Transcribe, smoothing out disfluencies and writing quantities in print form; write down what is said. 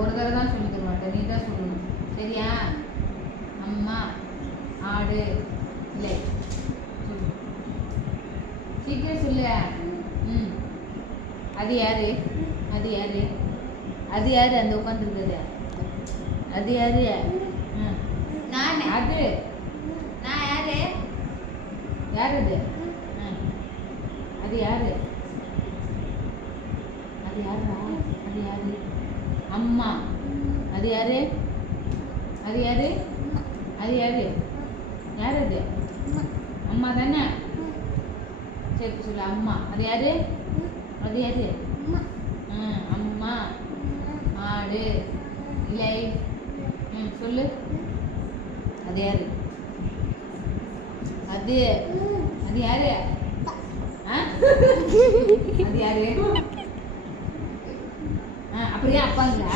ஒரு தடவை தான் சொல்லி தர மாட்டேன், நீ தான் சொல்லணும். சரியா? அம்மா, ஆடு, இல்லை. சொல்லு, சீக்கிரம் சொல்லு. ம். அது யாரு? அது யாரு? அது யாரு அந்த உட்காந்துருக்குது? அது யாரு? நான். அது நான் யாரு? யார் அது? அது யாரு? அது யாரா? அது யாரு? அம்மா. அது யாரு? அது யாரு? அது யாரு? யார் அது? அம்மா தானே? சரி சொல்லு, அம்மா. அது யாரு? அது யாரு? அம்மா, ஆடு, இலை. சொல்லு. அது யாரு? அது அது யாரு? அது யாரு? அப்படியே அப்பாங்களா?